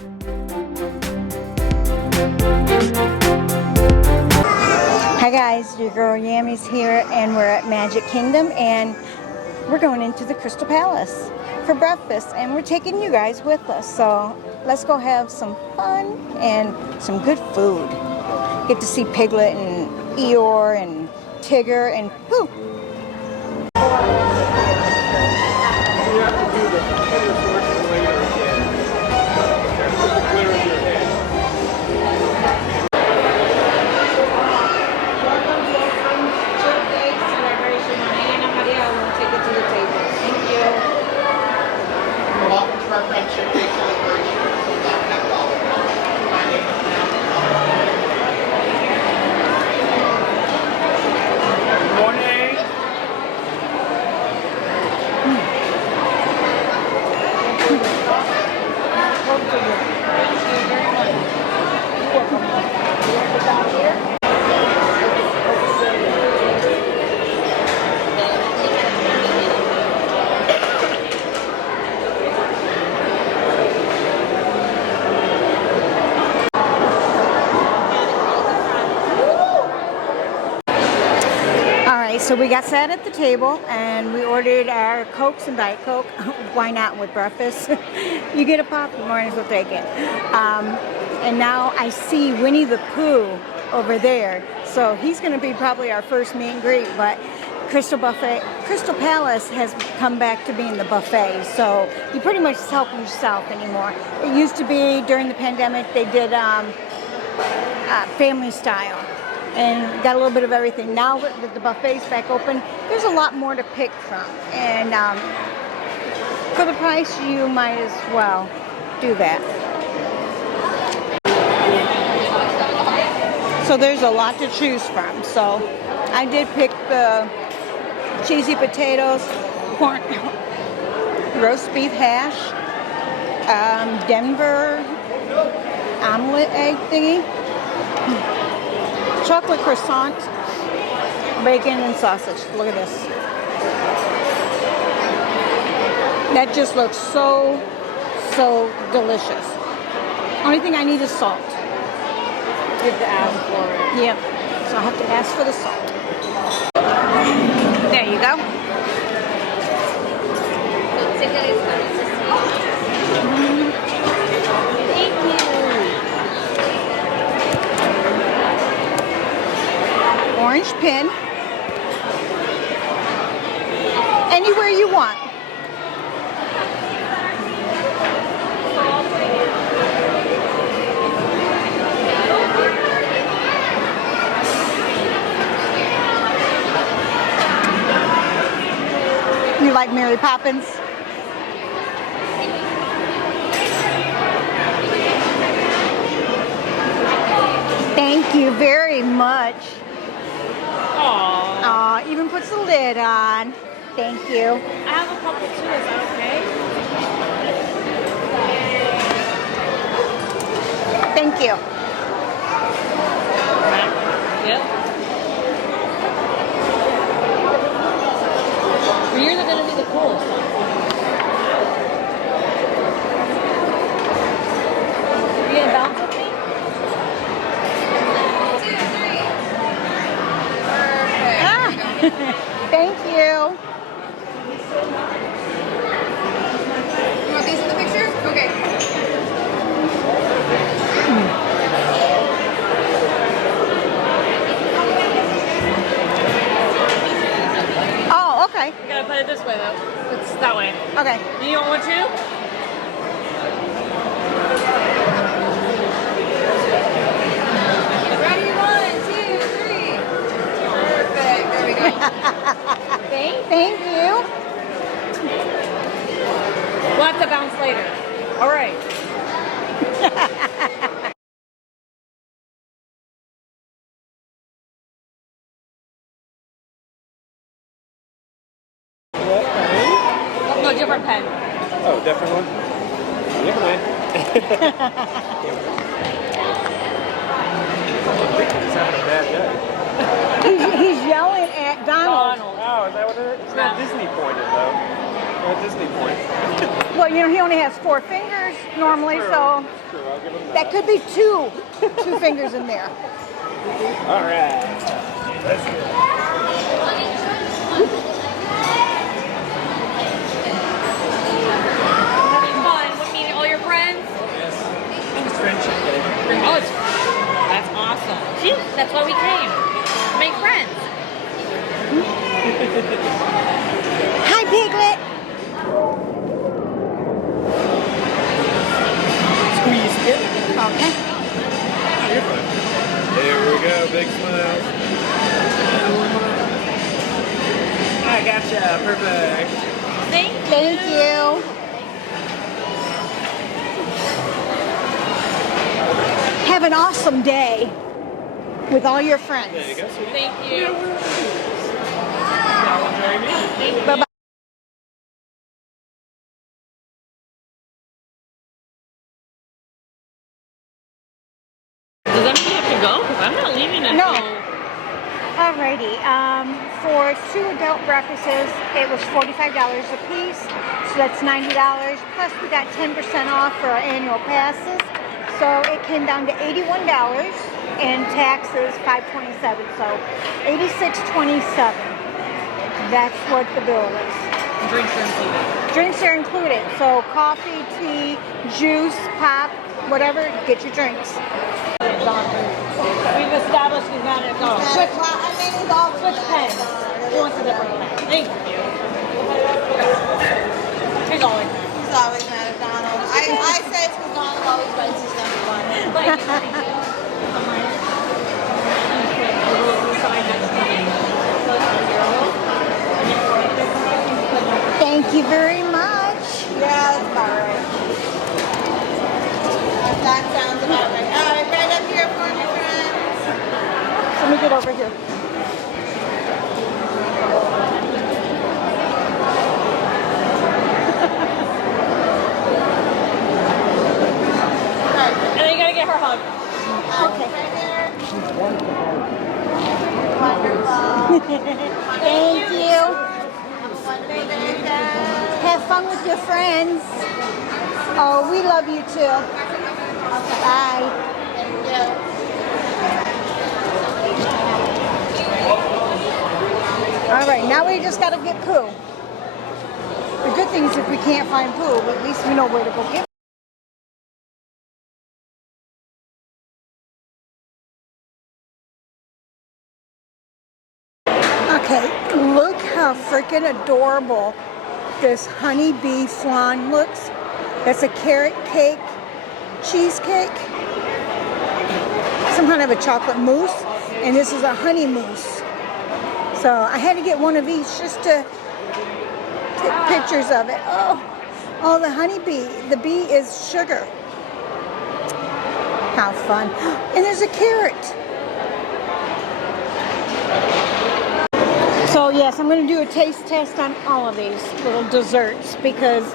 Hi guys, your girl Yammy's here and we're at Magic Kingdom and we're going into the Crystal Palace for breakfast and we're taking you guys with us. So let's go have some fun and some good food. Get to see Piglet and Eeyore and Tigger and whoo! So we got sat at the table and we ordered our Cokes and Diet Coke. Why not with breakfast? You get a pop, you might as well take it. And now I see Winnie the Pooh over there. So he's going to be probably our first meet and greet. But Crystal Palace has come back to being the buffet. So you pretty much help yourself anymore. It used to be during the pandemic they did family style. And got a little bit of everything. Now that the buffet's back open, there's a lot more to pick from. And for the price, you might as well do that. So there's a lot to choose from. So I did pick the cheesy potatoes, corn, roast beef hash, Denver omelet egg thingy, chocolate croissant, bacon and sausage. Look at this. That just looks so delicious. Only thing I need is salt. You have to ask for it. Yep. So I have to ask for the salt. There you go. Thank you. Orange pin. Anywhere you want. You like Mary Poppins? Thank you very much. Aww, even puts the lid on. Thank you. I have a couple too, is that okay? Thank you. Yep. Yours are going to be the coolest one. You going to bounce with me? Thank you. You want these in the picture? Okay. Oh, okay. You gotta put it this way though. It's that way. Okay. You don't want to? Thank you. We'll have to bounce later. All right. No, different pen. Oh, different one? Never mind. He's having a bad day. He's yelling at Donald. Oh, is that what it is? It's not Disney pointed, though. At Disney Point. Well, you know, he only has 4 fingers normally, True. so True, I'll give him that could be 2 fingers in there. All right. Let's go. Having fun. What, meeting all your friends? Yes. It's friendship day. Oh, that's awesome. See, that's why we came. To make friends. Hi, Piglet. Squeeze it. Okay. You're fine. There we go. Big smiles. I gotcha. Perfect. Thank Thank you. Have an awesome day with all your friends. There you go, sweetie. Thank you. Y'all enjoy me. Bye-bye. Does that mean you have to go? Because I'm not leaving until... No. Alrighty. For 2 adult breakfasts, it was $45 a piece, so that's $90. Plus, we got 10% off for our annual passes, so it came down to $81, and taxes $527. So $86.27. That's what the bill is. Drinks are included. Drinks are included, so coffee, tea, juice, pop, whatever. Get your drinks. We've established he's not at all. Switch pens. He wants a different pen. Thank you. He's always there. He's always mad at Donald. I say it's because Donald always writes his number one. Thank you. Thank you very much. Yeah, that's about right. That sounds about right. All right, right up here for me, friends. Let me get over here. And then you gotta get her hug. Okay. Right there. Thank you. Wonderful day, guys. Have fun with your friends. Oh, we love you too. Bye. Thank you. All right, now we just gotta get poo. The good thing is if we can't find poo, at least we know where to go get. Okay, look how freaking adorable this honeybee flan looks. That's a carrot cake, cheesecake, some kind of a chocolate mousse, and this is a honey mousse. So I had to get one of each just to take pictures of it. Oh, the honeybee. The bee is sugar. How fun. And there's a carrot. So yes, I'm going to do a taste test on all of these little desserts because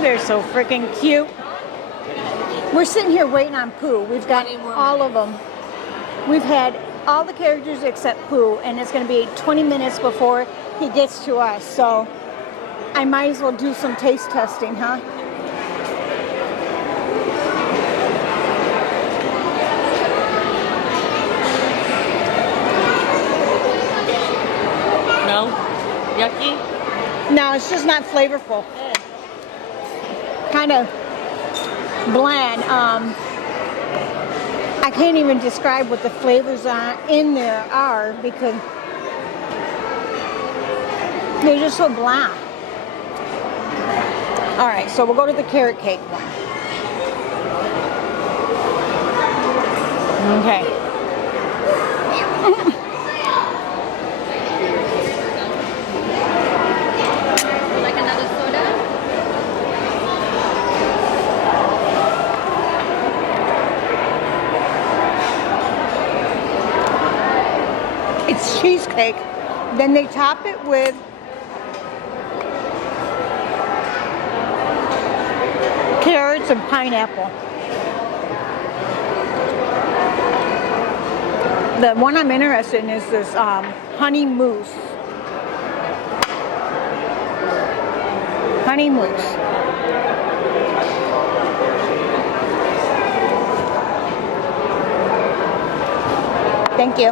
they're so freaking cute. We're sitting here waiting on Pooh. We've got all of them. We've had all the characters except Pooh, and it's going to be 20 minutes before he gets to us. So I might as well do some taste testing, huh? No? Yucky? No, it's just not flavorful. Kind of bland. I can't even describe what the flavors are in there are because they're just so bland. All right, so we'll go to the carrot cake one. Okay. Like another soda? It's cheesecake. Then they top it with carrots and pineapple. The one I'm interested in is this honey mousse. honey mousse. Thank you.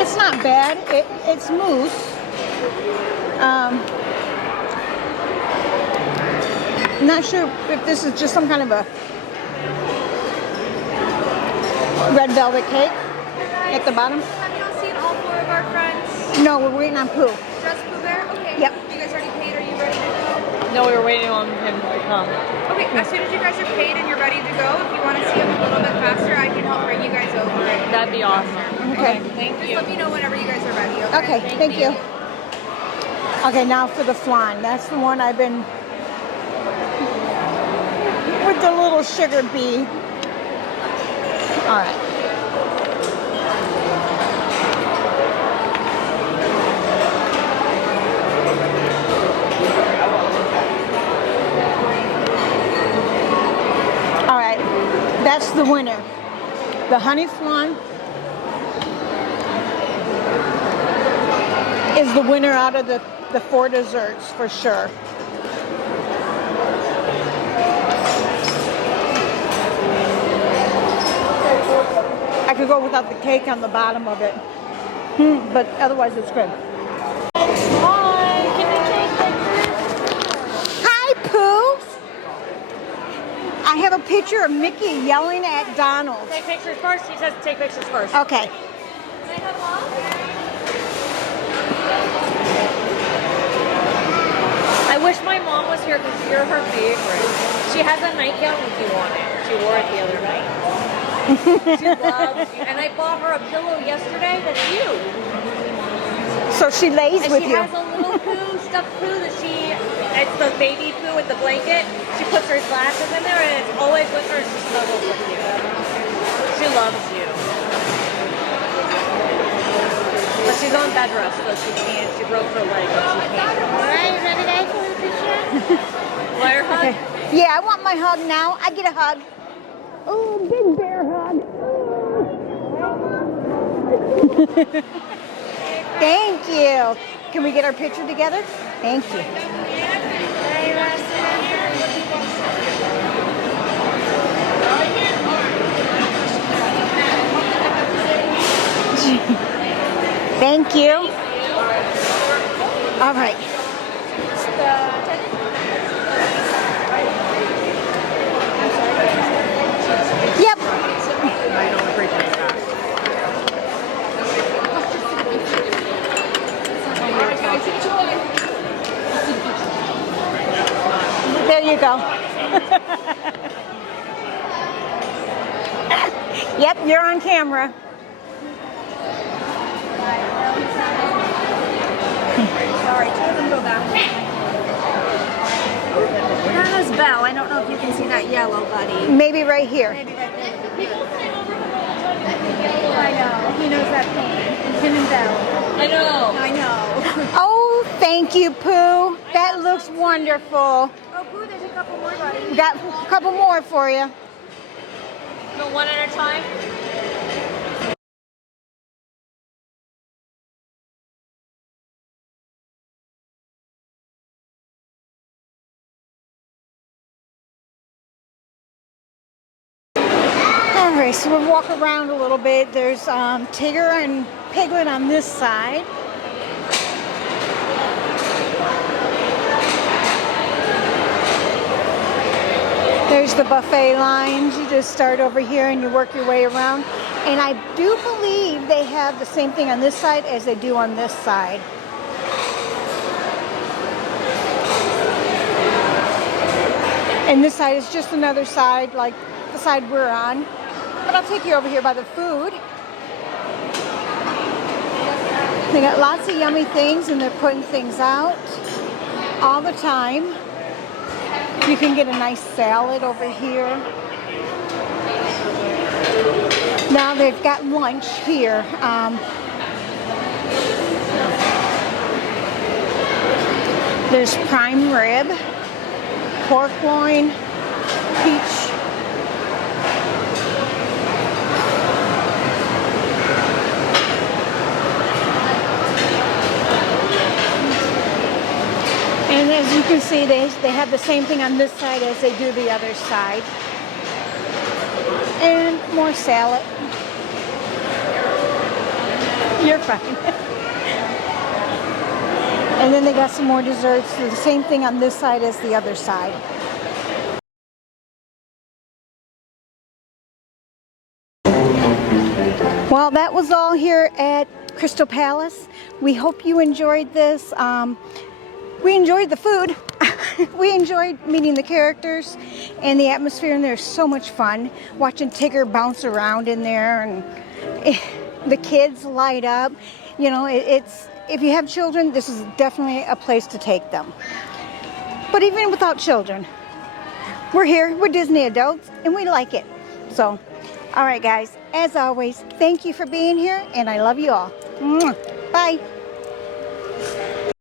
It's not bad. It's mousse. I'm not sure if this is just some kind of a red velvet cake at the bottom. Have you not seen all four of our friends? No, we're waiting on Pooh. Just Pooh Bear? Okay. Yep. You guys already paid? Are you ready to go? No, we were waiting on him to come. Okay, as soon as you guys are paid and you're ready to go, if you want to see him a little bit faster, I can help bring you guys over. That'd be awesome. Okay. Thank Just you. let me know whenever you guys are ready, okay? Okay, thank you. Okay, now for the flan. That's the one I've been with the little sugar bee. All right. All right, that's the winner. The honey flan is the winner out of the four desserts for sure. I could go without the cake on the bottom of it, but otherwise it's good. Hi, can we take pictures? Hi, Pooh. I have a picture of Mickey yelling at Donald. Take pictures first. He says take pictures first. Okay. I wish my mom was here because you're her favorite. She has a nightgown with you on it. She wore it the other night. She loves you. And I bought her a pillow yesterday that's you. So she lays And with she you. has a little poo, stuffed poo that it's the baby poo with the blanket. She puts her glasses in there and it's always with her. She snuggles with you. She loves you. But she's on bed rest, so she can't. She broke her leg, but she can't. Alright, you ready guys for the picture? Want her hug? Yeah, I want my hug now. I get a hug. Oh, big bear hug. Thank you. Can we get our picture together? Thank you. Thank you. All right. Yep. I don't appreciate that. There you go. Yep, you're on camera. Sorry, two of them go back. Nana's bell. I don't know if you can see that yellow, buddy. Maybe right here. Maybe right there. I know. He knows that pain. Him and Belle. I know. I know. Oh, thank you, Pooh. That looks wonderful. Oh, Pooh, there's a couple more, buddy. We got a couple more for you. Go one at a time. All right, so we'll walk around a little bit. There's Tigger and Piglet on this side. There's the buffet lines. You just start over here and you work your way around. And I do believe they have the same thing on this side as they do on this side. And this side is just another side, like the side we're on. But I'll take you over here by the food. They got lots of yummy things and they're putting things out all the time. You can get a nice salad over here. Now they've got lunch here. There's prime rib, pork loin, peach. And as you can see, they have the same thing on this side as they do the other side. And more salad. You're fine. And then they got some more desserts. The same thing on this side as the other side. Well, that was all here at Crystal Palace. We hope you enjoyed this. We enjoyed the food. We enjoyed meeting the characters, and the atmosphere in there is so much fun. Watching Tigger bounce around in there, and the kids light up. You know, it's if you have children, this is definitely a place to take them. But even without children, we're here. We're Disney adults, and we like it. So, all right, guys. As always, thank you for being here, and I love you all. Mwah. Bye.